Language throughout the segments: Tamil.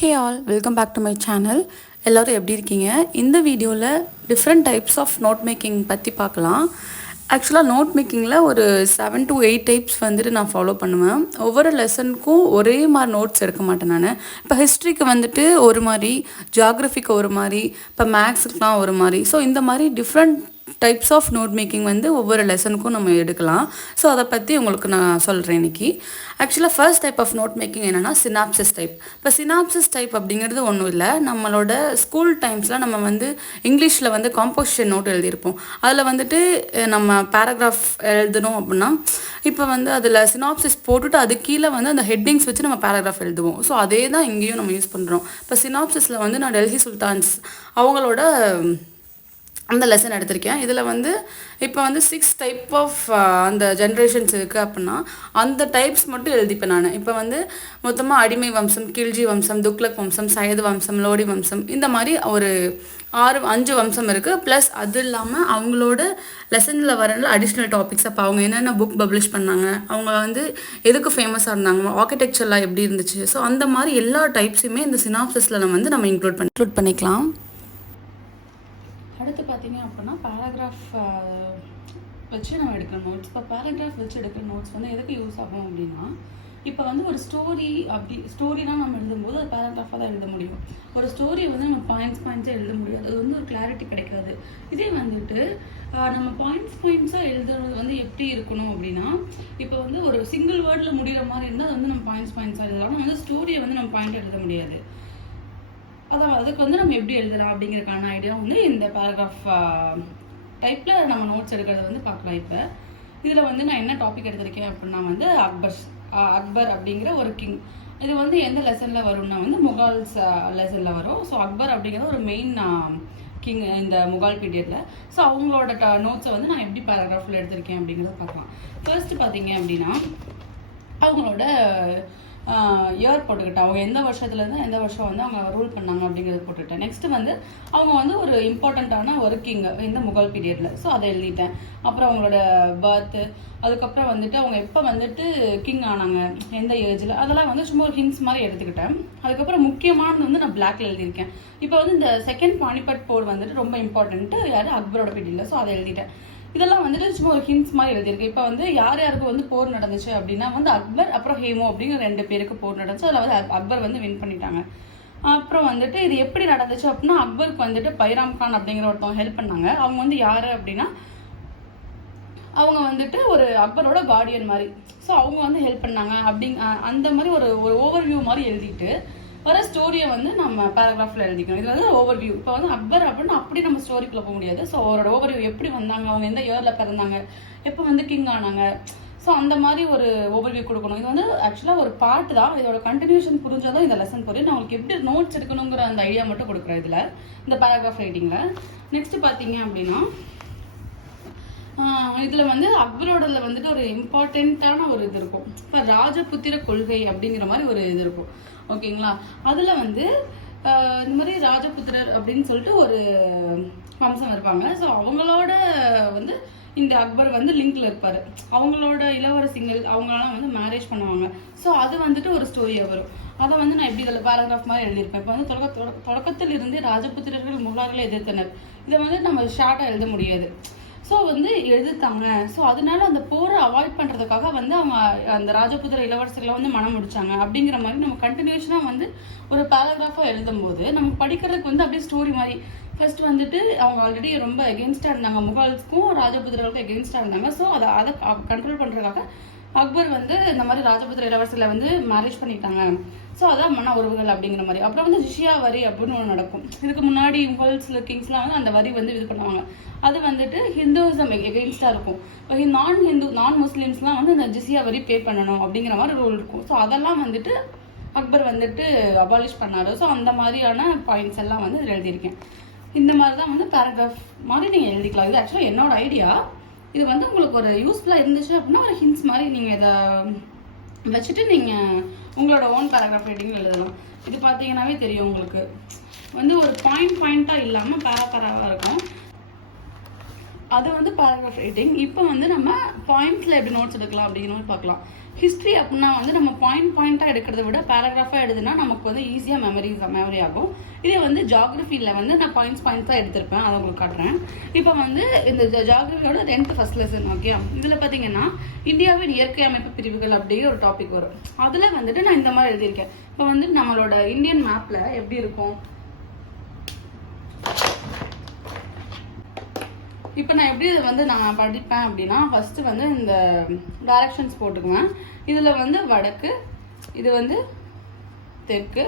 Hey all, welcome back to my channel. எல்லோரும் எப்படி இருக்கீங்க? இந்த வீடியோவில் different types of note making பற்றி பார்க்கலாம். ஆக்சுவலாக நோட் மேக்கிங்கில் ஒரு 7 to 8 டைப்ஸ் வந்துட்டு நான் ஃபாலோ பண்ணுவேன். ஒவ்வொரு லெசனுக்கும் ஒரே மாதிரி நோட்ஸ் எடுக்க மாட்டேன் நான். இப்போ ஹிஸ்ட்ரிக்கு வந்துட்டு ஒரு மாதிரி, ஜியாகிரஃபிக்கு ஒரு மாதிரி, இப்போ மேக்ஸுக்குலாம் ஒரு மாதிரி. ஸோ இந்த மாதிரி different types of note making வந்து ஒவ்வொரு லெசனுக்கும் நம்ம எடுக்கலாம். ஸோ அதை பற்றி உங்களுக்கு நான் சொல்கிறேன் இன்றைக்கி. ஆக்சுவலாக first type of note making என்னென்னா சினாப்சிஸ் டைப். இப்போ சினாப்சிஸ் டைப் அப்படிங்கிறது ஒன்றும் இல்லை, நம்மளோட ஸ்கூல் டைம்ஸில் நம்ம வந்து இங்கிலீஷில் வந்து காம்போசிஷன் நோட் எழுதியிருப்போம். அதில் வந்துட்டு நம்ம பேராகிராஃப் எழுதணும் அப்படின்னா இப்போ வந்து அதில் சினாப்சிஸ் போட்டுட்டு அது கீழே வந்து அந்த ஹெட்டிங்ஸ் வச்சு நம்ம பேராகிராஃப் எழுதுவோம். ஸோ அதே தான் இங்கேயும் நம்ம யூஸ் பண்ணுறோம். இப்போ சினாப்சிஸில் வந்து நான் டெல்லி சுல்தான்ஸ் அவங்களோட அந்த லெசன் எடுத்திருக்கேன். இதில் வந்து இப்போ வந்து 6 டைப் ஆஃப் அந்த ஜென்ரேஷன்ஸ் இருக்குது அப்படின்னா அந்த டைப்ஸ் மட்டும் எழுதிப்பேன் நான். இப்போ வந்து மொத்தமாக அடிமை வம்சம், கில்ஜி வம்சம், துக்ளக் வம்சம், சையது வம்சம், லோடி வம்சம், இந்த மாதிரி ஒரு 5 வம்சம் இருக்குது. ப்ளஸ் அது இல்லாமல் அவங்களோட லெசனில் வர அடிஷ்னல் டாபிக்ஸ். அப்போ அவங்க என்னென்ன புக் பப்ளிஷ் பண்ணாங்க, அவங்க வந்து எதுக்கு ஃபேமஸாக இருந்தாங்க, ஆர்கிடெக்சர்லாம் எப்படி இருந்துச்சு, ஸோ அந்த மாதிரி எல்லா டைப்ஸுமே இந்த சினாப்சிஸில் நம்ம இன்க்ளூட் பண்ணிக்கலாம். அடுத்து பார்த்தீங்க அப்படின்னா பேராகிராஃப் வச்சு நம்ம எடுக்கிற நோட்ஸ். இப்போ பேராகிராஃப் வச்சு எடுக்கிற நோட்ஸ் வந்து எதுக்கு யூஸ் ஆகும் அப்படின்னா, இப்போ வந்து ஒரு ஸ்டோரிலாம் நம்ம எழுதும்போது அது பேராகிராஃபாக தான் எழுத முடியும். ஒரு ஸ்டோரியை வந்து நம்ம பாயிண்ட்ஸாக எழுத முடியாது, அது வந்து ஒரு கிளாரிட்டி கிடைக்காது. இதே வந்துட்டு நம்ம பாயிண்ட்ஸாக எழுதுறது வந்து எப்படி இருக்கணும் அப்படின்னா, இப்போ வந்து ஒரு சிங்கிள் வேர்டில் முடிகிற மாதிரி இருந்தால் அது வந்து நம்ம பாயிண்ட்ஸாக எழுதலாம். ஆனால் வந்து ஸ்டோரியை வந்து நம்ம பாயிண்ட் எழுத முடியாது. அதான் அதுக்கு வந்து நம்ம எப்படி எழுதலாம் அப்படிங்கிறதுக்கான ஐடியா வந்து இந்த பேராகிராஃப் டைப்பில் நம்ம நோட்ஸ் எடுக்கிறது வந்து பார்க்கலாம். இப்போ இதில் வந்து நான் என்ன டாபிக் எடுத்திருக்கேன் அப்படின்னா வந்து அக்பர் அப்படிங்கிற ஒரு கிங். இது வந்து எந்த லெசனில் வரும்னா வந்து முகால்ஸ் லெசனில் வரும். ஸோ அக்பர் அப்படிங்கிற ஒரு மெயின் கிங் இந்த முகால் பீரியடில். ஸோ அவங்களோட நோட்ஸை வந்து நான் எப்படி பேராகிராஃபில் எடுத்திருக்கேன் அப்படிங்கிறத பார்க்கலாம். ஃபர்ஸ்ட் பார்த்தீங்க அப்படின்னா அவங்களோட இயர் போட்டுக்கிட்டேன், அவங்க எந்த வருஷத்துலேருந்து எந்த வருஷம் வந்து அவங்க ரூல் பண்ணாங்க அப்படிங்கிறது போட்டுக்கிட்டேன். நெக்ஸ்ட்டு வந்து அவங்க வந்து ஒரு இம்பார்ட்டண்ட்டான ஒரு கிங் இந்த முகல் பீரியடில். ஸோ அதை எழுதிட்டேன். அப்புறம் அவங்களோட பர்த்து, அதுக்கப்புறம் வந்துட்டு அவங்க எப்போ வந்துட்டு கிங் ஆனாங்க, எந்த ஏஜில், அதெல்லாம் வந்து சும்மா ஒரு ஹிண்ட்ஸ் மாதிரி எடுத்துக்கிட்டேன். அதுக்கப்புறம் முக்கியமானது வந்து நான் பிளாக்ல எழுதியிருக்கேன். இப்போ வந்து இந்த செகண்ட் பானிபட் போர் வந்துட்டு ரொம்ப இம்பார்ட்டன்ட்டு யார் அக்பரோட பீரியடில். ஸோ அதை எழுதிட்டேன். இதெல்லாம் வந்துட்டு சும்மா ஒரு ஹிண்ட்ஸ் மாதிரி எழுதியிருக்கு. இப்போ வந்து யார் யாருக்கு வந்து போர் நடந்துச்சு அப்படின்னா வந்து அக்பர் அப்புறம் ஹேமோ அப்படிங்கிற 2 பேருக்கு போர் நடந்துச்சு. அதில் வந்து அக்பர் வந்து வின் பண்ணிட்டாங்க. அப்புறம் வந்துட்டு இது எப்படி நடந்துச்சு அப்படின்னா, அக்பருக்கு வந்துட்டு பைராம் கான் அப்படிங்கிற ஒருத்தவங்க ஹெல்ப் பண்ணாங்க. அவங்க வந்து யார் அப்படின்னா அவங்க வந்துட்டு ஒரு அக்பரோட கார்டியன் மாதிரி. ஸோ அவங்க வந்து ஹெல்ப் பண்ணாங்க அந்த மாதிரி ஒரு ஓவர்வியூ மாதிரி எழுதிட்டு வர ஸ்டோரியை வந்து நம்ம பேராகிராஃபில் எழுதிக்கணும். இது வந்து ஓவர்வியூ. இப்போ வந்து அக்பர் அப்படின்னா அப்படி நம்ம ஸ்டோரிக்குள்ள போக முடியாது. ஸோ அவரோட ஓவர்வியூ எப்படி வந்தாங்க, அவங்க எந்த இயரில் பிறந்தாங்க, எப்போ வந்து கிங் ஆனாங்க, ஸோ அந்த மாதிரி ஒரு ஓவர்வியூ கொடுக்கணும். இது வந்து ஆக்சுவலாக ஒரு பார்ட் தான். இதோட கண்டினியூஷன் புரிஞ்சாதான் இந்த லெசன் புரியும். நான் உங்களுக்கு எப்படி நோட்ஸ் எடுக்கணுங்கிற அந்த ஐடியா மட்டும் கொடுக்குறேன் இதில் இந்த பேராகிராஃப் ரைட்டிங்கில். நெக்ஸ்ட் பார்த்தீங்க அப்படின்னா இதில் வந்து அக்பரோடல வந்துட்டு ஒரு இம்பார்ட்டண்ட்டான ஒரு இது இருக்கும். இப்போ ராஜபுத்திர கொள்கை அப்படிங்கிற மாதிரி ஒரு இது இருக்கும், ஓகேங்களா. அதில் வந்து இந்த மாதிரி ராஜபுத்திரர் அப்படின்னு சொல்லிட்டு ஒரு வம்சம் இருப்பாங்க. ஸோ அவங்களோட வந்து இந்த அக்பர் வந்து லிங்க்ல இருப்பார். அவங்களோட இளவரசிகள் அவங்களெல்லாம் வந்து மேரேஜ் பண்ணுவாங்க. ஸோ அது வந்துட்டு ஒரு ஸ்டோரியாக வரும். அதை வந்து நான் எப்படி இதில் பேராகிராஃப் மாதிரி எழுதியிருப்பேன். இப்போ வந்து தொடக்கத்தில் இருந்து ராஜபுத்திரர்கள் முகலாயர்களை எதிர்த்தனர். இதை வந்து நம்ம ஷார்ட்டாக எழுத முடியாது. ஸோ வந்து எழுதிட்டாங்க. ஸோ அதனால அந்த போரை அவாய்ட் பண்ணுறதுக்காக வந்து அவங்க அந்த ராஜபுத்திர இளவரசர்களை வந்து மனம் முடிச்சாங்க அப்படிங்கிற மாதிரி நம்ம கண்டினியூஷனாக வந்து ஒரு பேராகிராஃபாக எழுதும்போது நம்ம படிக்கிறதுக்கு வந்து அப்படியே ஸ்டோரி மாதிரி. ஃபர்ஸ்ட் வந்துட்டு அவங்க ஆல்ரெடி ரொம்ப எகென்ஸ்டாக இருந்தாங்க, முகால்ஸ்க்கும் ராஜபுத்திரர்களுக்கும் எகென்ஸ்டாக இருந்தாங்க. ஸோ அதை கண்ட்ரோல் பண்ணுறதுக்காக அக்பர் வந்து இந்த மாதிரி ராஜபுத்திர இளவரசர்களை வந்து மேரேஜ் பண்ணிட்டாங்க. ஸோ அதான் மன உறவுகள் அப்படிங்கிற மாதிரி. அப்புறம் வந்து ஜிஷியா வரி அப்படின்னு ஒன்று நடக்கும். இதுக்கு முன்னாடி முகல்ஸ்ல கிங்ஸ்லாம் வந்து அந்த வரி வந்து இது பண்ணுவாங்க. அது வந்துட்டு ஹிந்துவிசம் எகெயின்ஸ்டாக இருக்கும். இப்போ நான் முஸ்லீம்ஸ்லாம் வந்து இந்த ஜிசியா வரி பே பண்ணணும் அப்படிங்கிற மாதிரி ரூல் இருக்கும். ஸோ அதெல்லாம் வந்துட்டு அக்பர் வந்துட்டு அபாலிஷ் பண்ணாரு. ஸோ அந்த மாதிரியான பாயிண்ட்ஸ் எல்லாம் வந்து இதில் எழுதியிருக்கேன். இந்த மாதிரி தான் வந்து பேராகிராஃப் மாதிரி நீங்கள் எழுதிக்கலாம். இது ஆக்சுவலாக என்னோட ஐடியா. இது வந்து உங்களுக்கு ஒரு யூஸ்ஃபுல்லாக இருந்துச்சு அப்படின்னா ஒரு ஹிண்ட்ஸ் மாதிரி நீங்கள் இதை வச்சுட்டு நீங்கள் உங்களோட ஓன் பேராகிராஃப் ரைட்டிங் எழுதலாம். இது பார்த்தீங்கன்னாவே தெரியும் உங்களுக்கு வந்து ஒரு பாயிண்ட்டாக இல்லாமல் பேராவாக இருக்கும். அது வந்து பேராகிராஃப் ரைட்டிங். இப்போ வந்து நம்ம பாயிண்ட்ஸில் எப்படி நோட்ஸ் எடுக்கலாம் அப்படிங்கிற மாதிரி பார்க்கலாம். ஹிஸ்ட்ரி அப்படின்னா வந்து நம்ம பாயிண்டாக எடுக்கிறத விட பேராகிராஃபாக எடுதுன்னா நமக்கு வந்து ஈஸியாக மெமரி ஆகும். இதே வந்து ஜாகிரஃபியில் வந்து நான் பாயிண்ட்ஸாக எடுத்திருப்பேன், அதை உங்களுக்கு காட்டுறேன். இப்போ வந்து இந்த ஜாகிரஃபியோட 10th ஃபர்ஸ்ட் லெசன், ஓகே. இதில் பார்த்தீங்கன்னா இந்தியாவின் இயற்கை அமைப்பு பிரிவுகள் அப்படிங்கிற ஒரு டாபிக் வரும். அதில் வந்துட்டு நான் இந்த மாதிரி எழுதியிருக்கேன். இப்போ வந்து நம்மளோட இந்தியன் மேப்பில் எப்படி இருக்கும், இப்போ நான் எப்படி வந்து நான் படிப்பேன் அப்படின்னா, ஃபஸ்ட்டு வந்து இந்த டைரக்ஷன்ஸ் போட்டுக்குவேன். இதில் வந்து வடக்கு, இது வந்து தெற்கு,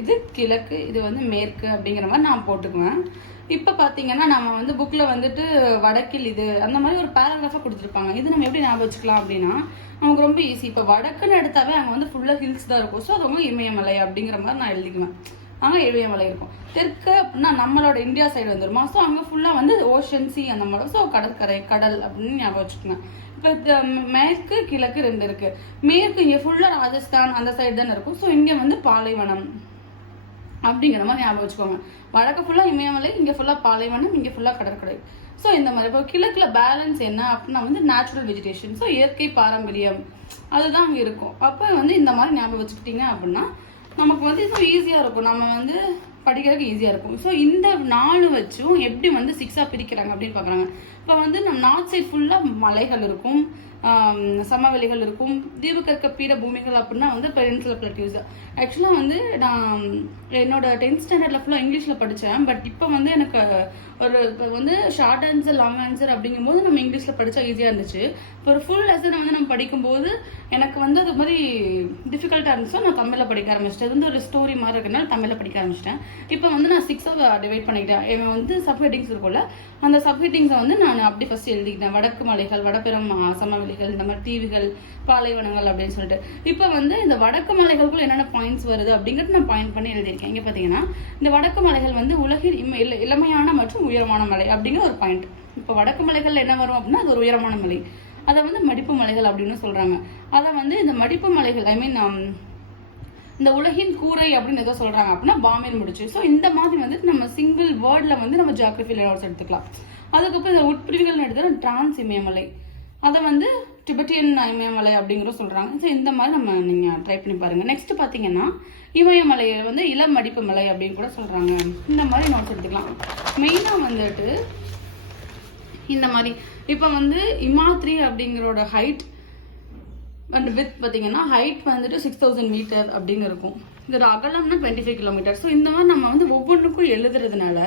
இது கிழக்கு, இது வந்து மேற்கு அப்படிங்கிற மாதிரி நான் போட்டுக்குவேன். இப்போ பார்த்தீங்கன்னா நம்ம வந்து புக்கில் வந்துட்டு வடக்கில் இது அந்த மாதிரி ஒரு பேராகிராஃபாக கொடுத்துருப்பாங்க. இது நம்ம எப்படி ஞாபகம் வச்சுக்கலாம் அப்படின்னா, நமக்கு ரொம்ப ஈஸி. இப்போ வடக்குன்னு எடுத்தாவே அங்கே வந்து ஃபுல்லாக ஹில்ஸ் தான் இருக்கும். ஸோ அது வந்து இமயமலை அப்படிங்கிற மாதிரி நான் எழுதிக்குவேன். அங்கே இமயமலை இருக்கும். தெற்கு அப்படின்னா நம்மளோட இந்தியா சைடு வந்துருமா, ஸோ அங்கே ஃபுல்லாக வந்து ஓஷன், சி அந்த மாதிரி. ஸோ கடற்கரை, கடல் அப்படின்னு ஞாபகம் வச்சுக்கோங்க. இப்போ மேற்கு கிழக்கு 2 இருக்கு. மேற்கு இங்கே ஃபுல்லாக ராஜஸ்தான் அந்த சைடு தானே இருக்கும். ஸோ இங்கே வந்து பாலைவனம் அப்படிங்கிற மாதிரி ஞாபகம் வச்சுக்கோங்க. வடக்கு ஃபுல்லாக இமயமலை, இங்கே ஃபுல்லாக பாலைவனம், இங்கே ஃபுல்லாக கடற்கரை. ஸோ இந்த மாதிரி. இப்போ கிழக்கில் பேலன்ஸ் என்ன அப்படின்னா வந்து நேச்சுரல் வெஜிடேஷன், ஸோ இயற்கை பாரம்பரியம் அதுதான் அங்கே இருக்கும். அப்போ வந்து இந்த மாதிரி ஞாபகம் வச்சுக்கிட்டீங்க அப்படின்னா நமக்கு வந்து இது ஈஸியாக இருக்கும், நம்ம வந்து படிக்கிறதுக்கு ஈஸியாக இருக்கும். ஸோ இந்த 4 வச்சும் எப்படி வந்து 6ஆக பிரிக்கிறாங்க அப்படின்னு பார்க்குறாங்க. இப்போ வந்து நம்ம நார்த் சைட் ஃபுல்லாக மலைகள் இருக்கும், சமவெளிகள் இருக்கும். தீபகற்க பீட பூமிகள் அப்படின்னா வந்து பெனின்சுலர் பிளேட்டிவ்ஸ். ஆக்சுவலாக வந்து நான் என்னோட 10th ஸ்டாண்டர்டில் ஃபுல்லாக இங்கிலீஷில் படித்தேன். பட் இப்போ வந்து எனக்கு இப்போ வந்து ஷார்ட் ஆன்சர் லாங் ஆன்சர் அப்படிங்கும்போது நம்ம இங்கிலீஷில் படித்தா ஈஸியாக இருந்துச்சு. இப்போ ஒரு ஃபுல் லெசனை வந்து நம்ம படிக்கும்போது எனக்கு வந்து அது மாதிரி டிஃபிகல்ட்டாக இருந்துச்சோ நான் தமிழில் படிக்க ஆரம்பிச்சிட்டேன். அது வந்து ஒரு ஸ்டோரி மாதிரி இருக்குனால தமிழில் படிக்க ஆரம்பிச்சிட்டேன். இப்போ வந்து நான் 6ஆக டிவைட் பண்ணிக்கிட்டேன். இவன் வந்து சப்ஹெட்டிங்ஸ் இருக்கும்ல, அந்த சப்ஹெட்டிங்ஸை வந்து நான் அப்படி ஃபர்ஸ்ட் எழுதிக்கிட்டேன். வடக்கு மலைகள், வடபெரும் சமவெளிகள், இந்த மாதிரி தீவுகள், பாலைவனங்கள் அப்படின்னு சொல்லிட்டு. இப்போ வந்து இந்த வடக்கு மலைகளுக்குள்ள என்னென்ன பாயிண்ட்ஸ் வருது அப்படிங்கிறது நான் பாயிண்ட் பண்ணி எழுதியிருக்கேன். இங்கே பார்த்தீங்கன்னா இந்த வடக்கு மலைகள் வந்து உலகில் இளமையான மற்றும் உயரமான மலை அப்படிங்கிற ஒரு பாயிண்ட். இப்போ வடக்கு மலைகள் என்ன வரும் அப்படின்னா அது ஒரு உயரமான மலை. அதை வந்து மடிப்பு மலைகள் அப்படின்னு சொல்றாங்க. அதை வந்து இந்த மடிப்பு மலைகள் இந்த உலகின் கூரை அப்படின்னு ஏதோ சொல்றாங்க அப்படின்னா பாம்பேல் முடிச்சு. ஸோ இந்த மாதிரி வந்து நம்ம சிங்கிள் வேர்ட்ல வந்து நம்ம ஜியோகிரபியில் நோட்ஸ் எடுத்துக்கலாம். அதுக்கப்புறம் இந்த உட்பிரிவுகள் எடுத்து டிரான்ஸ் இமயமலை, அதை வந்து டிபெட்டியன் இமயமலை அப்படிங்கிற சொல்றாங்க. ஸோ இந்த மாதிரி நீங்க ட்ரை பண்ணி பாருங்க. நெக்ஸ்ட் பாத்தீங்கன்னா இமயமலையை வந்து இளம் மடிப்பு மலை அப்படின்னு கூட சொல்றாங்க. இந்த மாதிரி நோட்ஸ் எடுத்துக்கலாம். மெயினா வந்துட்டு இந்த மாதிரி இப்போ வந்து இமாத்ரி அப்படிங்கிறோட ஹைட் அண்ட் வித் பார்த்தீங்கன்னா ஹைட் வந்துட்டு 6000 மீட்டர் அப்படின்னு இருக்கும். இதோட அகலம்னா 25 கிலோமீட்டர். ஸோ இந்த மாதிரி நம்ம வந்து ஒவ்வொன்றுக்கும் எழுதுறதுனால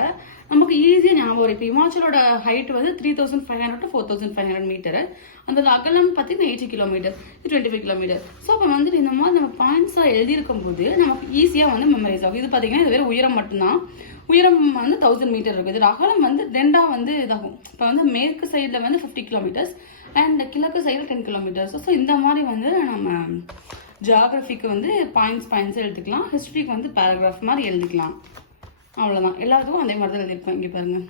நமக்கு ஈஸியாக ஞாபகம் வரும். இப்போ இமாச்சலோட ஹைட் வந்து 3500 to 4500 மீட்டர், அந்த அகலம் பார்த்தீங்கன்னா 80 கிலோமீட்டர், 25 கிலோமீட்டர். ஸோ அப்போ வந்துட்டு இந்த மாதிரி நம்ம பாயிண்ட்ஸாக எழுதியிருக்கும் போது நமக்கு ஈஸியாக வந்து மெமரைஸ் ஆகும். இது பார்த்தீங்கன்னா இது வேறு உயரம் மட்டும்தான். உயரம் வந்து 1000 மீட்டர் இருக்குது. இது அகலம் வந்து 2ஆக வந்து இதாகும். இப்போ வந்து மேற்கு சைடில் வந்து 50 கிலோமீட்டர்ஸ் அண்ட் கிழக்கு சைடில் 10 கிலோமீட்டர்ஸ். ஸோ இந்த மாதிரி வந்து நம்ம ஜியோகிரபிக்கு வந்து பாயிண்ட்ஸ் எழுதிக்கலாம். ஹிஸ்ட்ரிக்கு வந்து பேராகிராஃப் மாதிரி எழுதிக்கலாம். அவ்வளோதான். எல்லாத்துக்கும் அதே மாதிரி தான் எழுதியிருப்பேன். இங்கே பாருங்கள்,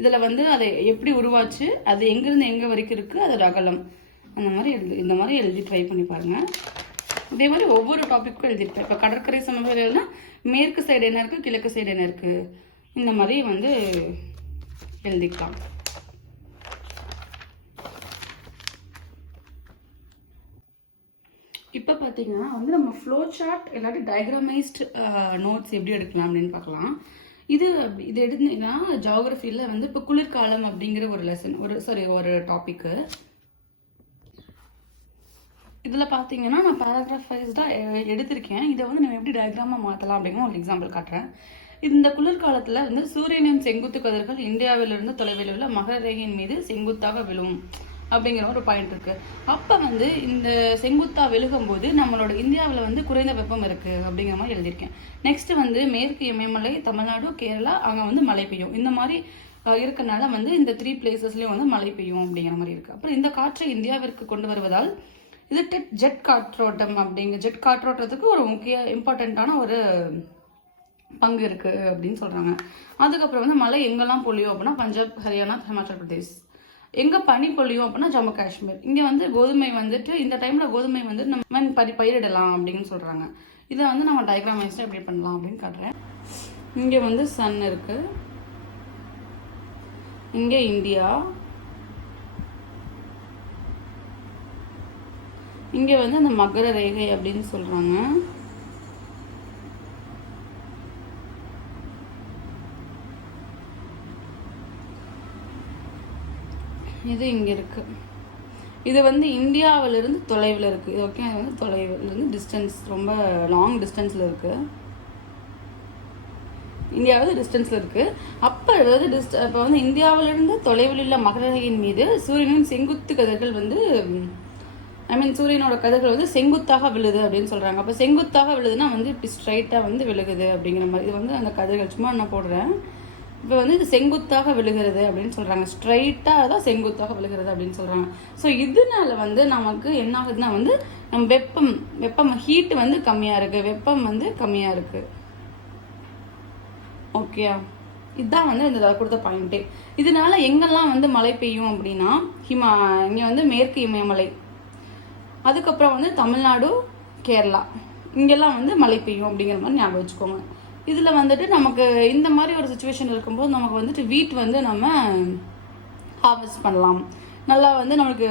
இதில் வந்து அதை எப்படி உருவாச்சு, அது எங்கேருந்து எங்கே வரைக்கும் இருக்குது, அதோட அகலம், அந்த மாதிரி இந்த மாதிரி எழுதி ட்ரை பண்ணி பாருங்கள். இதே மாதிரி ஒவ்வொரு டாப்பிக்கும் எழுதியிருப்பேன். இப்போ கடற்கரை சமவெளிகள்னா மேற்கு சைடு என்ன இருக்குது, கிழக்கு சைடு என்ன இருக்குது, இந்த மாதிரி வந்து எழுதிக்கலாம். இப்போ பார்த்தீங்கன்னா வந்து நம்ம ஃப்ளோ சார்ட் இல்லாட்டி டயக்ராமைஸ்ட் நோட்ஸ் எப்படி எடுக்கலாம் அப்படின்னு பார்க்கலாம். இது எடுத்தீங்கன்னா ஜியோகிரஃபியில் வந்து இப்போ குளிர்காலம் அப்படிங்கிற ஒரு லெசன், ஒரு டாப்பிக்கு. இதில் பார்த்தீங்கன்னா நான் பேராகிராஃப் வைஸ்டாக எடுத்திருக்கேன். இதை வந்து நம்ம எப்படி டயக்ராமாக மாற்றலாம் அப்படிங்கிற ஒரு எக்ஸாம்பிள் காட்டுறேன். இந்த குளிர்காலத்தில் வந்து சூரியனின் செங்குத்து கதிர்கள் இந்தியாவிலிருந்து தொலைவில் உள்ள மகர ரேகையின் மீது செங்குத்தாக விழும் அப்படிங்கிற ஒரு பாயிண்ட் இருக்கு. அப்போ வந்து இந்த செங்குத்தா விழுகும் போது நம்மளோட இந்தியாவில் வந்து குறைந்த வெப்பம் இருக்கு அப்படிங்கிற மாதிரி எழுதியிருக்கேன். நெக்ஸ்ட் வந்து மேற்கு இமயமலை, தமிழ்நாடு, கேரளா, அங்கே வந்து மழை பெய்யும். இந்த மாதிரி இருக்கனால வந்து இந்த 3 பிளேசஸ்லயும் வந்து மழை பெய்யும் அப்படிங்கிற மாதிரி இருக்கு. அப்புறம் இந்த காற்றை இந்தியாவிற்கு கொண்டு வருவதால் இது ஜெட் காற்றோட்டம் ஜெட் காற்றோட்டத்துக்கு ஒரு முக்கிய இம்பார்ட்டண்ட்டான ஒரு பங்கு இருக்கு அப்படின்னு சொல்றாங்க. அதுக்கப்புறம் வந்து மழை எங்கெல்லாம் பொழியும் அப்படின்னா பஞ்சாப், ஹரியானா, ஹிமாச்சல் பிரதேஷ். எங்க பனி பொழியும் அப்படின்னா ஜம்மு காஷ்மீர். இங்க வந்து கோதுமை வந்துட்டு இந்த டைம்ல கோதுமை வந்து நம்ம பயிரிடலாம் அப்படின்னு சொல்றாங்க. இதை வந்து நம்ம டயக்ராமைஸ்டா எப்படி பண்ணலாம் அப்படின்னு காட்டுறேன். இங்க வந்து சன் இருக்கு, இங்க இந்தியா, இங்கே வந்து அந்த மகர ரேகை அப்படின்னு சொல்கிறாங்க. இது இங்கே இருக்குது. இது வந்து இந்தியாவிலிருந்து தொலைவில் இருக்குது. இது ஓகே, அது வந்து தொலைவிலிருந்து டிஸ்டன்ஸ், ரொம்ப லாங் டிஸ்டன்ஸில் இருக்குது. இந்தியாவில் டிஸ்டன்ஸில் இருக்குது. அப்போ அதாவது இப்போ வந்து இந்தியாவிலிருந்து தொலைவில் உள்ள மகரரேகையின் மீது சூரியனின் செங்குத்து கதிர்கள் வந்து சூரியனோட கதிர்கள் வந்து செங்குத்தாக விழுது அப்படின்னு சொல்கிறாங்க. அப்போ செங்குத்தாக விழுதுன்னா வந்து இப்படி ஸ்ட்ரைட்டாக வந்து விழுகுது அப்படிங்கிற மாதிரி. இது வந்து அந்த கதிர்கள் சும்மா நான் போடுறேன். இப்போ வந்து இது செங்குத்தாக விழுகிறது அப்படின்னு சொல்கிறாங்க. ஸ்ட்ரைட்டாக தான் செங்குத்தாக விழுகிறது அப்படின்னு சொல்கிறாங்க. ஸோ இதனால வந்து நமக்கு என்ன ஆகுதுன்னா வந்து நம்ம வெப்பம் ஹீட் வந்து கம்மியாக இருக்குது, வெப்பம் வந்து கம்மியாக இருக்குது. ஓகே, இதுதான் வந்து இந்த கொடுத்த பாயிண்ட்டே. இதனால எங்கெல்லாம் வந்து மழை பெய்யும் அப்படின்னா இங்கே வந்து மேற்கு இமயமலை, அதுக்கப்புறம் வந்து தமிழ்நாடு, கேரளா, இங்கெல்லாம் வந்து மழை பெய்யும் அப்படிங்கிற மாதிரி ஞாபகம் வச்சுக்கோங்க. இதில் வந்துட்டு நமக்கு இந்த மாதிரி ஒரு சுச்சுவேஷன் இருக்கும்போது நமக்கு வந்துட்டு வீட் வந்து நம்ம ஹார்வெஸ்ட் பண்ணலாம், நல்லா வந்து நம்மளுக்கு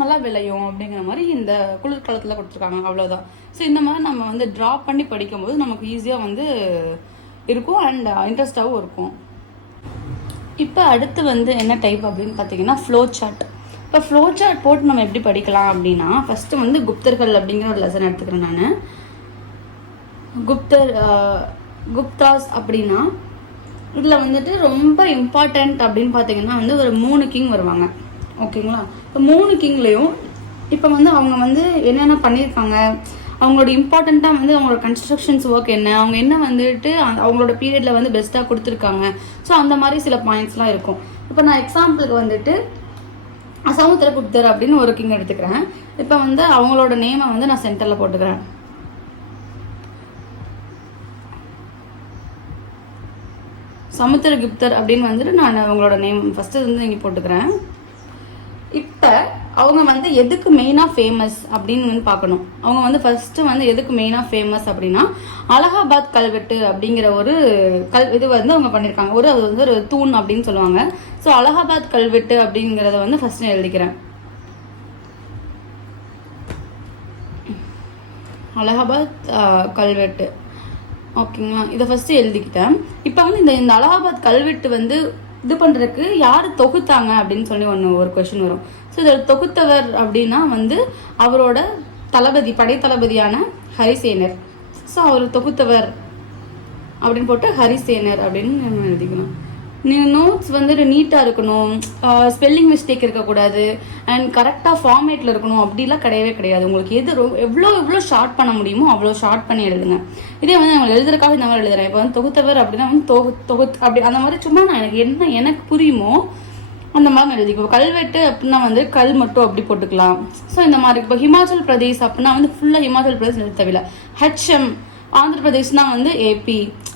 நல்லா விளையும் அப்படிங்கிற மாதிரி இந்த குளிர்காலத்தில் கொடுத்துருக்காங்க. அவ்வளோதான். ஸோ இந்த மாதிரி நம்ம வந்து ட்ராப் பண்ணி படிக்கும்போது நமக்கு ஈஸியாக வந்து இருக்கும் அண்ட் இன்ட்ரெஸ்டாகவும் இருக்கும். இப்போ அடுத்து வந்து என்ன டைப் அப்படின்னு பார்த்தீங்கன்னா ஃப்ளோ சார்ட். இப்போ ஃப்ளோ சார்ட் போட்டு நம்ம எப்படி படிக்கலாம் அப்படின்னா, ஃபஸ்ட்டு வந்து குப்தர்கள் அப்படிங்கிற ஒரு லெசன் எடுத்துக்கிறேன் நான். குப்தாஸ் அப்படின்னா இதில் வந்துட்டு ரொம்ப இம்பார்ட்டண்ட் அப்படின்னு பார்த்தீங்கன்னா வந்து ஒரு 3 கிங் வருவாங்க. ஓகேங்களா? இப்போ 3 கிங்லேயும் இப்போ வந்து அவங்க வந்து என்னென்ன பண்ணியிருக்காங்க, அவங்களோட இம்பார்ட்டண்ட்டாக வந்து அவங்களோட கன்ஸ்ட்ரக்ஷன்ஸ் ஒர்க் என்ன, அவங்க என்ன வந்துட்டு அவங்களோட பீரியடில் வந்து பெஸ்ட்டாக கொடுத்துருக்காங்க. ஸோ அந்த மாதிரி சில பாயிண்ட்ஸ்லாம் இருக்கும். இப்போ நான் எக்ஸாம்பிளுக்கு வந்துட்டு சமுத்திரகுப்தர் அப்படின்னு ஒரு கிங் எடுத்துக்கிறேன். இப்போ வந்து அவங்களோட நேமை வந்து நான் சென்டரில் போட்டுக்கிறேன். சமுத்திரகுப்தர் அப்படின்னு வந்துட்டு நான் அவங்களோட நேம் ஃபஸ்ட்டு வந்து இங்கே போட்டுக்கிறேன். இப்போ அவங்க வந்து எதுக்கு மெயினாக ஃபேமஸ் அப்படின்னு வந்து பார்க்கணும். அவங்க வந்து ஃபஸ்ட்டு வந்து எதுக்கு மெயினாக ஃபேமஸ் அப்படின்னா அலகாபாத் கல்வெட்டு அப்படிங்கிற ஒரு இது வந்து அவங்க பண்ணியிருக்காங்க. அது வந்து ஒரு தூண் அப்படின்னு சொல்லுவாங்க. ஸோ அலகாபாத் கல்வெட்டு அப்படிங்கிறத வந்து ஃபஸ்ட்டு நான் எழுதிக்கிறேன். அலகாபாத் கல்வெட்டு. ஓகேங்களா? இதை ஃபஸ்ட்டு எழுதிக்கிட்டேன். இப்போ வந்து இந்த அலகாபாத் கல்வெட்டு வந்து இது பண்ணுறதுக்கு யார் தொகுத்தாங்க அப்படின்னு சொல்லி ஒரு கொஷின் வரும். ஸோ இதில் தொகுத்தவர் அப்படின்னா வந்து அவரோட படைத்தளபதியான ஹரிசேனர். ஸோ அவர் தொகுத்தவர் அப்படின்னு போட்டு ஹரிசேனர் அப்படின்னு நம்ம எழுதிக்கணும். நோட்ஸ் வந்துட்டு நீட்டாக இருக்கணும், ஸ்பெல்லிங் மிஸ்டேக் இருக்கக்கூடாது, அண்ட் கரெக்டாக ஃபார்மேட்டில் இருக்கணும். அப்படிலாம் கிடையாது. உங்களுக்கு எவ்வளோ ஷார்ட் பண்ண முடியுமோ அவ்வளோ ஷார்ட் பண்ணி எழுதுங்க. இதே வந்து நான் எழுதுறதுக்காக இந்த மாதிரி எழுதுறேன். இப்போ வந்து தொகுத்தவர் அப்படின்னா வந்து தொகுத்து அப்படி அந்த மாதிரி சும்மா நான் எனக்கு புரியுமோ அந்த மாதிரி நான் எழுதிக்குவோம். கல்வெட்டு அப்படின்னா வந்து கல் மட்டும் அப்படி போட்டுக்கலாம். ஸோ இந்த மாதிரி இப்போ ஹிமாச்சல் பிரதேஷ் அப்படின்னா வந்து ஃபுல்லாக ஹிமாச்சல் பிரதேஷ் எழுத்தவில்லை. HM ஆந்திர பிரதேஷ்னா வந்து AP.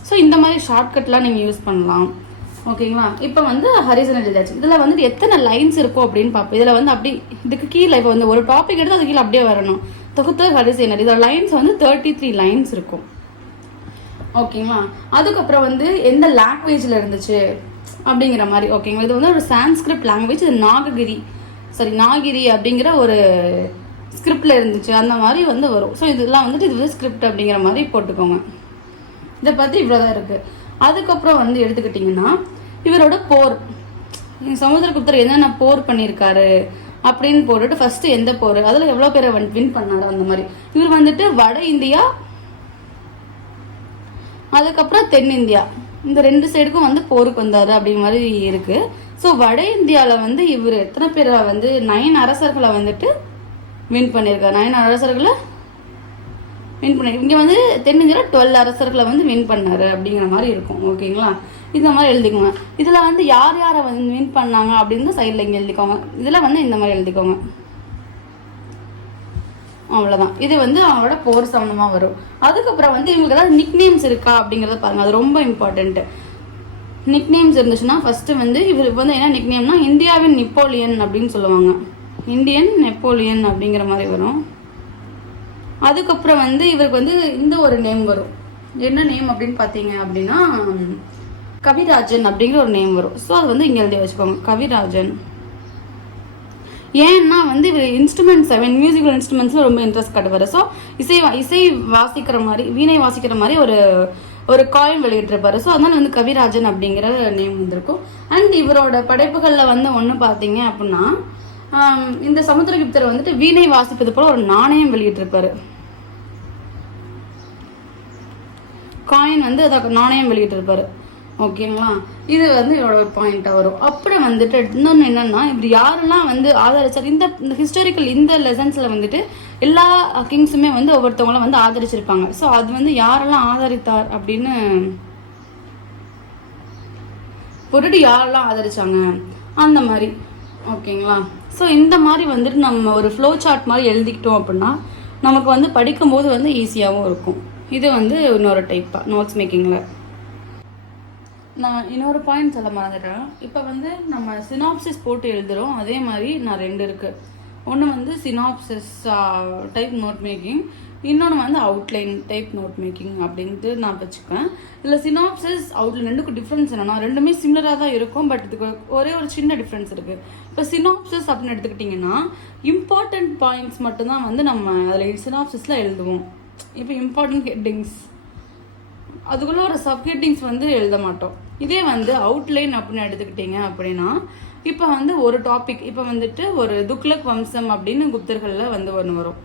ஸோ இந்த மாதிரி ஷார்ட்கட்லாம் நீங்கள் யூஸ் பண்ணலாம். ஓகேங்களா? இப்போ வந்து ஹரிசன் எழுதாச்சு. இதில் வந்துட்டு எத்தனை லைன்ஸ் இருக்கும் அப்படின்னு பார்ப்போம். இதில் வந்து அப்படி இதுக்கு கீழே இப்போ வந்து ஒரு டாபிக் எடுத்து அது கீழே அப்படியே வரணும். தொகுத்தவர் ஹரிசேனர். இதோட லைன்ஸ் வந்து 33 லைன்ஸ் இருக்கும். ஓகேங்களா? அதுக்கப்புறம் வந்து எந்த லாங்குவேஜில் இருந்துச்சு அப்படிங்கிற மாதிரி. ஓகேங்களா? இது வந்து ஒரு சான்ஸ்கிரிப்ட் லாங்குவேஜ். இது நாகிரி அப்படிங்கிற ஒரு ஸ்கிரிப்டில் இருந்துச்சு. அந்த மாதிரி வந்து வரும். ஸோ இதெல்லாம் வந்துட்டு இது வந்து ஸ்கிரிப்ட் அப்படிங்கிற மாதிரி போட்டுக்கோங்க. இதை பற்றி இவ்வளோதான் இருக்குது. அதுக்கப்புறம் வந்து எடுத்துக்கிட்டிங்கன்னா இவரோட போர், சமுத்திரகுப்தர் என்னென்ன போர் பண்ணியிருக்காரு அப்படின்னு போட்டுட்டு ஃபர்ஸ்ட் எந்த போர், அதில் எவ்வளோ பேரை வின் பண்ணாரு அந்த மாதிரி. இவர் வந்துட்டு வட இந்தியா, அதுக்கப்புறம் தென்னிந்தியா, இந்த 2 சைடுக்கும் வந்து போருக்கு வந்தாரு அப்படிங்கிற மாதிரி இருக்கு. ஸோ வட இந்தியாவில் வந்து இவர் எத்தனை பேரை வந்து 9 அரசர்களை வந்துட்டு வின் பண்ணியிருக்காரு. 9 அரசர்களை வின் பண்ணி இங்கே வந்து தென்னிந்தியாவில் 12 அரசர்களை வந்து வின் பண்ணாரு அப்படிங்கிற மாதிரி இருக்கும். ஓகேங்களா? இந்த மாதிரி எழுதிக்கோங்க. இதில் வந்து யாரை வந்து வின் பண்ணாங்க அப்படின்னு சைடில் இங்கே எழுதிக்கோங்க. இதில் வந்து இந்த மாதிரி எழுதிக்கோங்க. அவ்வளோதான். இது வந்து அவங்களோட போர் சம்மந்தமாக வரும். அதுக்கப்புறம் வந்து இவங்களுக்கு ஏதாவது நிக்நேம்ஸ் இருக்கா அப்படிங்கிறத பாருங்கள். அது ரொம்ப இம்பார்ட்டண்ட்டு. நிக்நேம்ஸ் இருந்துச்சுன்னா ஃபஸ்ட்டு வந்து இவருக்கு வந்து என்ன நிக்நேம்னா இந்தியாவின் நெப்போலியன் அப்படின்னு சொல்லுவாங்க. இந்தியன் நெப்போலியன் அப்படிங்கிற மாதிரி வரும். அதுக்கப்புறம் வந்து இவருக்கு வந்து இந்த ஒரு நேம் வரும். என்ன நேம் அப்படின்னு பார்த்தீங்க அப்படின்னா கவிராஜன் அப்படிங்கிற ஒரு நேம் வரும். ஸோ அது வந்து இங்கே எழுதி வச்சுக்கோங்க. கவிராஜன். ஏன்னா வந்து இவர் இன்ஸ்ட்ருமெண்ட்ஸ் மியூசிக்கல் இன்ஸ்ட்ருமெண்ட்ஸில் ரொம்ப இன்ட்ரெஸ்ட் காட்டுவார். ஸோ இசை வாசிக்கிற மாதிரி, வீணை வாசிக்கிற மாதிரி ஒரு காயின் வெளியிட்டிருப்பாரு. ஸோ அதனால வந்து கவிராஜன் அப்படிங்கிற நேம் வந்திருக்கும். அண்ட் இவரோட படைப்புகளில் வந்து ஒன்று பார்த்தீங்க அப்படின்னா, இந்த சமுத்திரகுப்தர் வந்துட்டு வீணை வாசிப்பது போல ஒரு நாணயம் வெளியிட்டிருப்பாரு. காயின் வந்து நாணயம் வெளியிட்டிருப்பாரு. ஓகேங்களா, இது வந்து இவரோட பாயிண்டாக வரும். அப்புறம் வந்துட்டு இன்னொன்று என்னன்னா, இப்படி யாரெல்லாம் வந்து ஆதரிச்சார் இந்த ஹிஸ்டாரிக்கல் இந்த லெசன்ஸில் வந்துட்டு எல்லா கிங்ஸுமே வந்து ஒவ்வொருத்தவங்களும் வந்து ஆதரிச்சிருப்பாங்க. ஸோ அது வந்து யாரெல்லாம் ஆதரித்தார் அப்படின்னு பொருட்டு யாரெல்லாம் ஆதரிச்சாங்க அந்த மாதிரி. ஓகேங்களா, ஸோ இந்த மாதிரி வந்துட்டு நம்ம ஒரு ஃப்ளோ சார்ட் மாதிரி எழுதிக்கிட்டோம் அப்படின்னா நமக்கு வந்து படிக்கும்போது வந்து ஈஸியாகவும் இருக்கும். இது வந்து இன்னொரு டைப்பாக நோட்ஸ் மேக்கிங்கில். நான் இன்னொரு பாயிண்ட் சொல்ல மறந்துட்டேன். இப்போ வந்து நம்ம சினாப்சிஸ் போட்டு எழுதுகிறோம். அதே மாதிரி நான் 2 இருக்குது. ஒன்று வந்து சினாப்சிஸ் டைப் நோட் மேக்கிங், இன்னொன்று வந்து அவுட்லைன் டைப் நோட் மேக்கிங் அப்படின்ட்டு நான் வச்சுப்பேன். இதில் சினாப்சிஸ் அவுட்லைன் ரெண்டுக்கும் டிஃப்ரென்ஸ் என்னன்னா, ரெண்டுமே சிமிலராக தான் இருக்கும். பட் இதுக்கு ஒரே ஒரு சின்ன டிஃப்ரென்ஸ் இருக்குது. இப்போ சினாப்சிஸ் அப்படின்னு எடுத்துக்கிட்டிங்கன்னா இம்பார்ட்டன்ட் பாயிண்ட்ஸ் மட்டும்தான் வந்து நம்ம அதில் சினாப்சிஸில் எழுதுவோம். இப்போ இம்பார்ட்டன்ட் ஹெட்டிங்ஸ் அதுக்குள்ள ஒரு சப்ஹெட்டிங்ஸ் வந்து எழுத மாட்டோம். இதே வந்து அவுட்லைன் அப்படின்னு எடுத்துக்கிட்டீங்க அப்படின்னா, இப்போ வந்து ஒரு டாபிக், இப்போ வந்துட்டு ஒரு துக்ளக் வம்சம் அப்படின்னு குப்தர்களில் வந்து ஒன்று வரும்.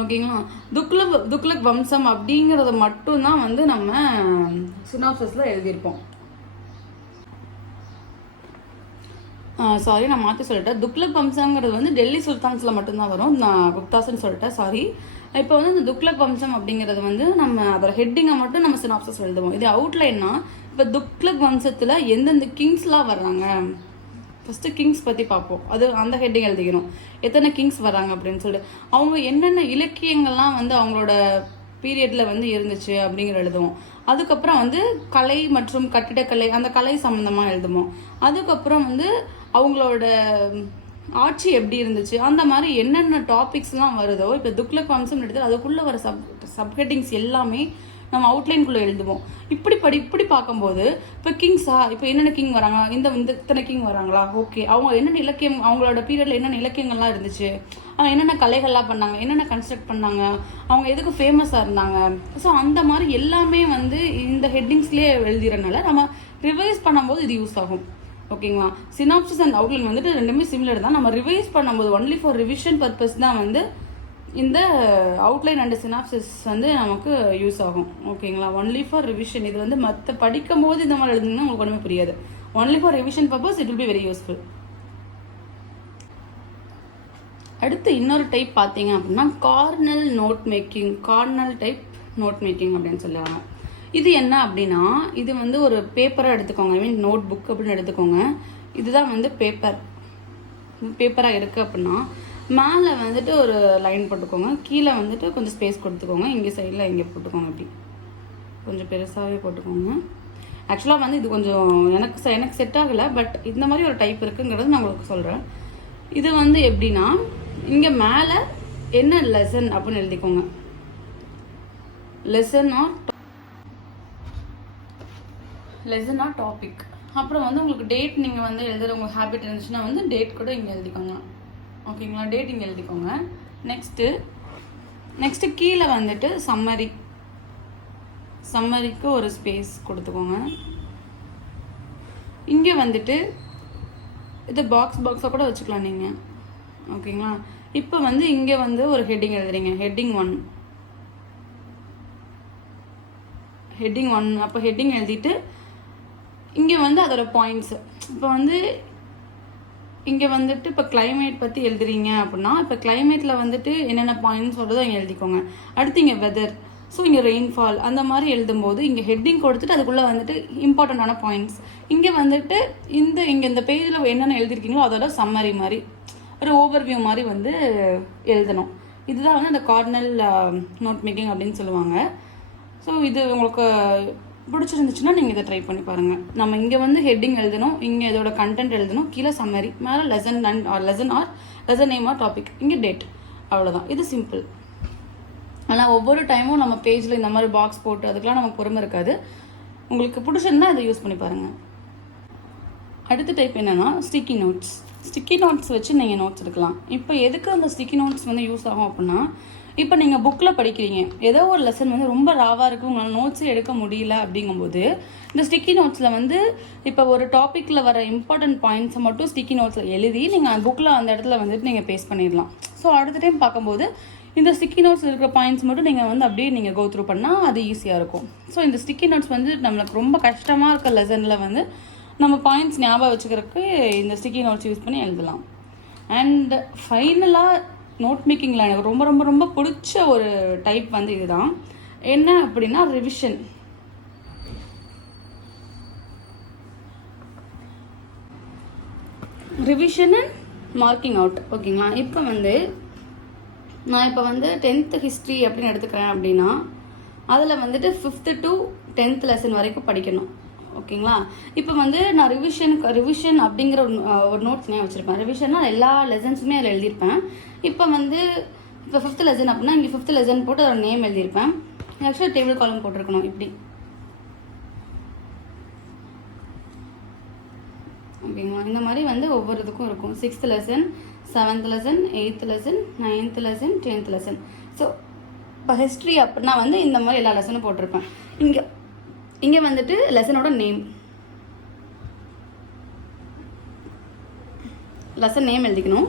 ஓகேங்களா, துக்ளக் வம்சம் அப்படிங்கிறத மட்டும்தான் வந்து நம்ம சினாப்சிஸில் எழுதியிருப்போம். சாரி, நான் மாற்றி சொல்லிட்டேன். துக்ளக் வம்சங்கிறது வந்து டெல்லி சுல்தான்ஸில் மட்டும்தான் வரும். நான் குப்தாஸ்ன்னு சொல்லிட்டேன், சாரி. இப்போ வந்து இந்த துக்ளக் வம்சம் அப்படிங்கிறது வந்து நம்ம அதோட ஹெட்டிங்கை மட்டும் நம்ம சினாப்சிஸ் எழுதுவோம். இது அவுட்லைன்னா இப்போ துக்ளக் வம்சத்தில் எந்தெந்த கிங்ஸ்லாம் வர்றாங்க, ஃபஸ்ட்டு கிங்ஸ் பற்றி பார்ப்போம். அது அந்த ஹெட்டிங் எழுதிக்கணும். எத்தனை கிங்ஸ் வராங்க அப்படின்னு சொல்லிட்டு அவங்க என்னென்ன இலக்கியங்கள்லாம் வந்து அவங்களோட பீரியடில் வந்து இருந்துச்சு அப்படிங்கிற எழுதுவோம். அதுக்கப்புறம் வந்து கலை மற்றும் கட்டிடக்கலை, அந்த கலை சம்மந்தமாக எழுதுவோம். அதுக்கப்புறம் வந்து அவங்களோட ஆட்சி எப்படி இருந்துச்சு, அந்த மாதிரி என்னென்ன டாபிக்ஸ்லாம் வருதோ, இப்போ துக்ளக் வம்சம் எடுத்து அதுக்குள்ளே வர சப்ஹெட்டிங்ஸ் எல்லாமே நம்ம அவுட்லைனுக்குள்ளே எழுதுவோம். இப்படி பார்க்கும்போது இப்போ கிங்ஸா, இப்போ என்னென்ன கிங் வராங்க, இத்தனை கிங் வராங்களா, ஓகே, அவங்க என்னென்ன இலக்கியம், அவங்களோட பீரியடில் என்னென்ன இலக்கியங்கள்லாம் இருந்துச்சு, அவங்க என்னென்ன கலைகள்லாம் பண்ணாங்க, என்னென்ன கன்ஸ்ட்ரக்ட் பண்ணாங்க, அவங்க எதுக்கு ஃபேமஸாக இருந்தாங்க. ஸோ அந்த மாதிரி எல்லாமே வந்து இந்த ஹெட்டிங்ஸ்லேயே எழுதிறனால நம்ம ரிவைஸ் பண்ணும்போது இது யூஸ் ஆகும். ஓகேங்களா, சினாப்சிஸ் அண்ட் அவுட்லைன் வந்துட்டு ரெண்டுமே சிமிலர் தான். நம்ம ரிவைஸ் பண்ணும்போது ஒன்லி ஃபார் ரிவிஷன் பர்பஸ் தான் வந்து இந்த அவுட்லைன் அண்ட் சினாப்சிஸ் வந்து நமக்கு யூஸ் ஆகும். ஓகேங்களா, ஒன்லி ஃபார் ரிவிஷன். இது வந்து மற்ற படிக்கும் போது இந்த மாதிரி எழுதுனா உங்களுக்கு ஒன்றுமே புரியாது. Only for revision purpose it will be very useful. அடுத்து இன்னொரு டைப் பார்த்தீங்க அப்படின்னா கார்னல் டைப் நோட் மேக்கிங் அப்படின்னு சொல்லுவாங்க. இது என்ன அப்படின்னா, இது வந்து ஒரு பேப்பராக எடுத்துக்கோங்க, ஐ மீன் நோட் புக் அப்படின்னு எடுத்துக்கோங்க. இதுதான் வந்து பேப்பராக இருக்குது அப்படின்னா மேலே வந்துட்டு ஒரு லைன் போட்டுக்கோங்க, கீழே வந்துட்டு கொஞ்சம் ஸ்பேஸ் கொடுத்துக்கோங்க, இங்கே சைடில் இங்கே போட்டுக்கோங்க. இப்படி கொஞ்சம் பெருசாகவே போட்டுக்கோங்க. ஆக்சுவலாக வந்து இது கொஞ்சம் எனக்கு செட் ஆகலை, பட் இந்த மாதிரி ஒரு டைப் இருக்குங்கிறது நான் உங்களுக்கு சொல்கிறேன். இது வந்து எப்படின்னா, இங்கே மேலே என்ன லெசன் அப்படின்னு எழுதிக்கோங்க, லெசன் ஆர் டாபிக். அப்புறம் வந்து உங்களுக்கு டேட் நீங்கள் வந்து எழுதுகிற உங்களுக்கு ஹேபிட் இருந்துச்சுன்னா வந்து டேட் கூட இங்கே எழுதிக்கோங்க. ஓகேங்களா, டேட் இங்கே எழுதிக்கோங்க. நெக்ஸ்ட்டு கீழே வந்துட்டு சம்மரிக்கு ஒரு ஸ்பேஸ் கொடுத்துக்கோங்க. இங்கே வந்துட்டு இது பாக்ஸாக கூட வச்சுக்கலாம் நீங்கள். ஓகேங்களா, இப்போ வந்து இங்கே வந்து ஒரு ஹெட்டிங் எழுதுறீங்க, ஹெட்டிங் 1. அப்போ ஹெட்டிங் எழுதிட்டு இங்கே வந்து அதோட பாயிண்ட்ஸ், இப்போ வந்து இங்கே வந்துட்டு இப்போ கிளைமேட் பற்றி எழுதுறீங்க அப்படின்னா இப்போ கிளைமேட்டில் வந்துட்டு என்னென்ன பாயிண்ட்ஸ் வருதோ இங்கே எழுதிக்கோங்க. அடுத்து இங்கே வெதர், ஸோ இங்கே ரெயின்ஃபால், அந்த மாதிரி எழுதும்போது இங்கே ஹெட்டிங் கொடுத்துட்டு அதுக்குள்ளே வந்துட்டு இம்பார்ட்டண்ட்டான பாயிண்ட்ஸ், இங்கே வந்துட்டு இங்கே இந்த பேஜில் என்னென்ன எழுதிருக்கீங்களோ அதோட சம்மரி மாதிரி ஒரு ஓவர்வியூ மாதிரி வந்து எழுதணும். இதுதான் வந்து அந்த கார்னல் நோட் மேக்கிங் அப்படின்னு சொல்லுவாங்க. ஸோ இது உங்களுக்கு பிடிச்சிருந்துச்சுன்னா நீங்கள் இதை ட்ரை பண்ணி பாருங்கள். நம்ம இங்கே வந்து ஹெட்டிங் எழுதணும், இங்கே இதோட கண்டென்ட் எழுதணும், கீழே சம்மரி, மேலே லெசன் நேம் ஆர் டாபிக், இங்கே டேட், அவ்வளோதான். இது சிம்பிள். ஆனால் ஒவ்வொரு டைமும் நம்ம பேஜில் இந்த மாதிரி பாக்ஸ் போட்டு அதுக்கெலாம் நமக்கு பொறுமை இருக்காது. உங்களுக்கு பிடிச்சிருந்தா இதை யூஸ் பண்ணி பாருங்கள். அடுத்த டைப் என்னென்னா ஸ்டிக்கி நோட்ஸ். ஸ்டிக்கி நோட்ஸ் வச்சு நீங்கள் நோட்ஸ் எடுக்கலாம். இப்போ எதுக்கு அந்த ஸ்டிக்கி நோட்ஸ் வந்து யூஸ் ஆகும் அப்படின்னா, இப்போ நீங்கள் புக்கில் படிக்கிறீங்க, ஏதோ ஒரு லெசன் வந்து ரொம்ப ராவாக இருக்குது, உங்களால் நோட்ஸே எடுக்க முடியல அப்படிங்கும்போது இந்த ஸ்டிக்கி நோட்ஸில் வந்து இப்போ ஒரு டாப்பிக்கில் வர இம்பார்ட்டன்ட் பாயிண்ட்ஸை மட்டும் ஸ்டிக்கி நோட்ஸில் எழுதி நீங்கள் புக்கில் அந்த இடத்துல வந்துட்டு நீங்கள் பேஸ்ட் பண்ணிடலாம். ஸோ அடுத்த டைம் பார்க்கும்போது இந்த ஸ்டிக்கி நோட்ஸ் இருக்கிற பாயிண்ட்ஸ் மட்டும் நீங்கள் வந்து அப்படியே நீங்கள் கோ த்ரூ பண்ணால் அது ஈஸியாக இருக்கும். ஸோ இந்த ஸ்டிக்கி நோட்ஸ் வந்து நம்மளுக்கு ரொம்ப கஷ்டமாக இருக்க லெசனில் வந்து நம்ம பாயிண்ட்ஸ் ஞாபகம் வச்சுக்கிறதுக்கு இந்த ஸ்டிக்கி நோட்ஸ் யூஸ் பண்ணி எழுதலாம். அண்ட் ஃபைனலாக நோட் மேக்கிங்கில் எனக்கு ரொம்ப ரொம்ப ரொம்ப பிடிச்ச ஒரு டைப் வந்து இதுதான். என்ன அப்படின்னா revision. Revision and marking out. ஓகேங்களா? இப்போ வந்து நான் இப்போ வந்து 10th ஹிஸ்ட்ரி அப்படின்னு எடுத்துக்கிறேன் அப்படின்னா அதில் வந்துட்டு 5th to 10th லெசன் வரைக்கும் படிக்கணும். ஓகேங்களா? இப்போ வந்து நான் ரிவிஷன் அப்படிங்கிற ஒரு நோட்ஸ் நான் வச்சுருப்பேன். ரிவிஷன்னா எல்லா லெசன்ஸுமே அதில் எழுதியிருப்பேன். இப்போ 5th லெசன் அப்படின்னா இங்கே 5th லெசன் போட்டு அதோட நேம் எழுதியிருப்பேன். ஆக்சுவலாக டேபிள் காலம் போட்டிருக்கணும் இப்படி. ஓகேங்களா? இந்த மாதிரி வந்து ஒவ்வொரு இதுக்கும் இருக்கும். 6th lesson, 7th lesson, 8th lesson, 9th lesson, 10th lesson. So இப்போ ஹிஸ்ட்ரி அப்படின்னா வந்து இந்த மாதிரி எல்லா லெசனும் போட்டிருப்பேன். இங்கே வந்துட்டு லெசனோட நேம், லெசன் நேம் எழுதிக்கணும்.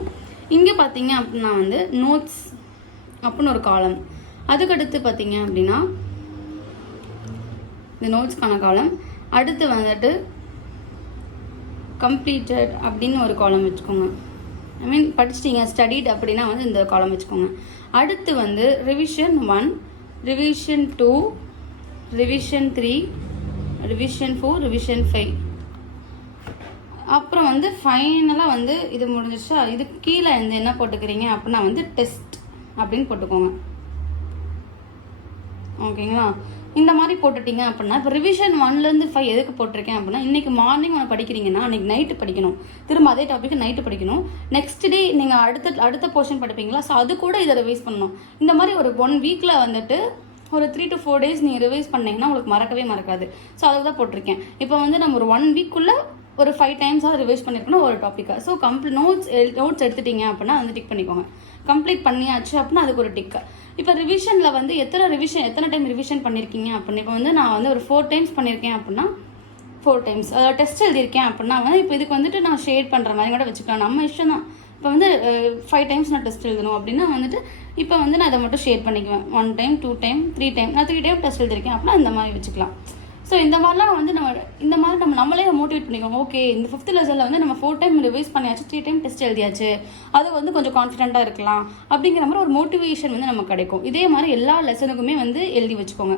இங்கே பார்த்தீங்க அப்படின்னா வந்து நோட்ஸ் அப்படின்னு ஒரு காலம். அதுக்கடுத்து பார்த்தீங்க அப்படின்னா இந்த நோட்ஸ்க்கான காலம். அடுத்து வந்துட்டு கம்ப்ளீட்டட் அப்படின்னு ஒரு காலம் வச்சுக்கோங்க. ஐ மீன் படிச்சிட்டிங்க ஸ்டடிட் அப்படின்னா வந்து இந்த காலம் வச்சுக்கோங்க. அடுத்து வந்து revision 1, revision 2, revision 3, revision 4, revision 5. அப்புறம் வந்து ஃபைனலாக வந்து இது முடிஞ்சிச்சா, இது கீழே இருந்து என்ன போட்டுக்கிறீங்க அப்படின்னா வந்து டெஸ்ட் அப்படின்னு போட்டுக்கோங்க. ஓகேங்களா? இந்த மாதிரி போட்டுட்டீங்க அப்படின்னா இப்போ ரிவிஷன் 1லேருந்து 5 எதுக்கு போட்டிருக்கேன் அப்படின்னா இன்றைக்கி மார்னிங் ஒன்று படிக்கிறீங்கன்னா அன்றைக்கி நைட்டு படிக்கணும், திரும்ப அதே டாபிக் நைட்டு படிக்கணும். நெக்ஸ்ட் டே நீங்கள் அடுத்த போர்ஷன் படிப்பீங்களா, ஸோ அது கூட இதை ரிவைஸ் பண்ணணும். இந்த மாதிரி ஒரு 1 வீக்கில் வந்துட்டு ஒரு 3 to 4 days நீங்கள் ரிவைஸ் பண்ணிங்கன்னா உங்களுக்கு மறக்கவே மறக்காது. ஸோ அதுக்கு தான் போட்டிருக்கேன். இப்போ வந்து நம்ம ஒரு 1 வீக்குள்ளே ஒரு 5 times ரிவைஸ் பண்ணியிருக்கணும் ஒரு டாப்பிக்கை. ஸோ நோட்ஸ் எடுத்துட்டீங்க அப்படின்னா வந்து டிக் பண்ணிக்கோங்க. கம்ப்ளீட் பண்ணியாச்சு அப்படின்னா அதுக்கு ஒரு டிக்கு. இப்போ ரிவிஷனில் வந்து எத்தனை டைம் ரிவிஷன் பண்ணியிருக்கீங்க அப்படின்னு இப்போ வந்து நான் வந்து ஒரு 4 times பண்ணியிருக்கேன் அப்படின்னா 4 times. டெஸ்ட் எழுதியிருக்கேன் அப்படின்னா வந்து இப்போ இதுக்கு வந்துட்டு நான் ஷேட் பண்ணுற மாதிரி கூட வச்சுக்கலாம், நம்ம இஷ்டம் தான். இப்போ வந்து 5 times நான் டெஸ்ட் எழுதணும் அப்படின்னா வந்துட்டு இப்போ வந்து நான் இதை மட்டும் ஷேட் பண்ணிக்குவேன். 1 time, 2 time, 3 time. நான் 3 time டெஸ்ட் எழுதியிருக்கேன் அப்படின்னா இந்த மாதிரி வச்சுக்கலாம். ஸோ இந்த மாதிரிலாம் வந்து நம்ம நம்மளே மோட்டிவேட் பண்ணிக்கோங்க. ஓகே, இந்த 5th லெசனில் வந்து நம்ம 4 time ரிவைஸ் பண்ணியாச்சு, 3 time டெஸ்ட் எழுதியாச்சு, அது வந்து கொஞ்சம் கான்ஃபிடென்ட்டாக இருக்கலாம் அப்படிங்கிற மாதிரி ஒரு மோட்டிவேஷன் வந்து நமக்கு கிடைக்கும். இதே மாதிரி எல்லா லெசனுக்குமே வந்து எழுதி வச்சுக்கோங்க.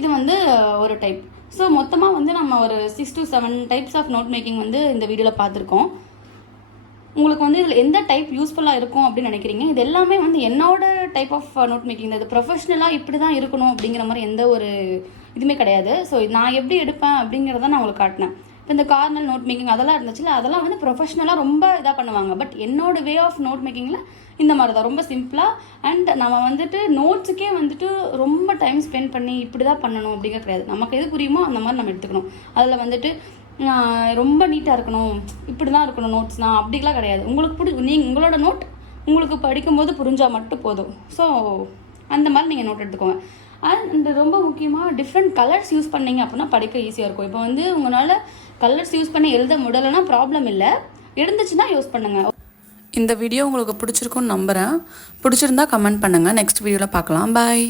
இது வந்து ஒரு டைப். ஸோ மொத்தமாக வந்து நம்ம ஒரு 6 to 7 types of note making வந்து இந்த வீடியோவில் பார்த்துருக்கோம். உங்களுக்கு வந்து இதில் எந்த டைப் யூஸ்ஃபுல்லாக இருக்கும் அப்படின்னு நினைக்கிறீங்க? இது எல்லாமே வந்து என்னோட டைப் ஆஃப் நோட் மேக்கிங். இது ப்ரொஃபஷ்னலாக இப்படி தான் இருக்கணும் அப்படிங்கிற மாதிரி எந்த ஒரு இதுவுமே கிடையாது. ஸோ நான் எப்படி எடுப்பேன் அப்படிங்கிறத நான் உங்களுக்கு காட்டினேன். இப்போ இந்த கார்னல் நோட் மேக்கிங் அதெல்லாம் இருந்துச்சுல, அதெல்லாம் வந்து ப்ரொஃபஷ்னலாக ரொம்ப இதாக பண்ணுவாங்க. பட் என்னோட வே ஆஃப் நோட் மேக்கிங்கில் இந்த மாதிரி தான் ரொம்ப சிம்பிளாக. அண்ட் நம்ம வந்துட்டு நோட்ஸுக்கே வந்துட்டு ரொம்ப டைம் ஸ்பெண்ட் பண்ணி இப்படி தான் பண்ணணும் அப்படிங்கிற கிடையாது. நமக்கு எது புரியுமோ அந்த மாதிரி நம்ம எடுத்துக்கணும். அதில் வந்துட்டு ரொம்ப நீட்டாக இருக்கணும், இப்படி தான் இருக்கணும் நோட்ஸ்னால் அப்படிலாம் கிடையாது. உங்களுக்கு உங்களோட நோட் உங்களுக்கு படிக்கும்போது புரிஞ்சால் மட்டும் போதும். ஸோ அந்த மாதிரி நீங்கள் நோட் எடுத்துக்கோங்க. அண்ட் ரொம்ப முக்கியமாக டிஃப்ரெண்ட் கலர்ஸ் யூஸ் பண்ணிங்க அப்படின்னா படிக்க ஈஸியாக இருக்கும். இப்போ வந்து உங்களால் கலர்ஸ் யூஸ் பண்ணி எழுத முடியலைன்னா ப்ராப்ளம் இல்லை, இருந்துச்சுன்னா யூஸ் பண்ணுங்கள். இந்த வீடியோ உங்களுக்கு பிடிச்சிருக்குன்னு நம்புகிறேன். பிடிச்சிருந்தா கமெண்ட் பண்ணுங்கள். நெக்ஸ்ட் வீடியோவில் பார்க்கலாம். பாய்.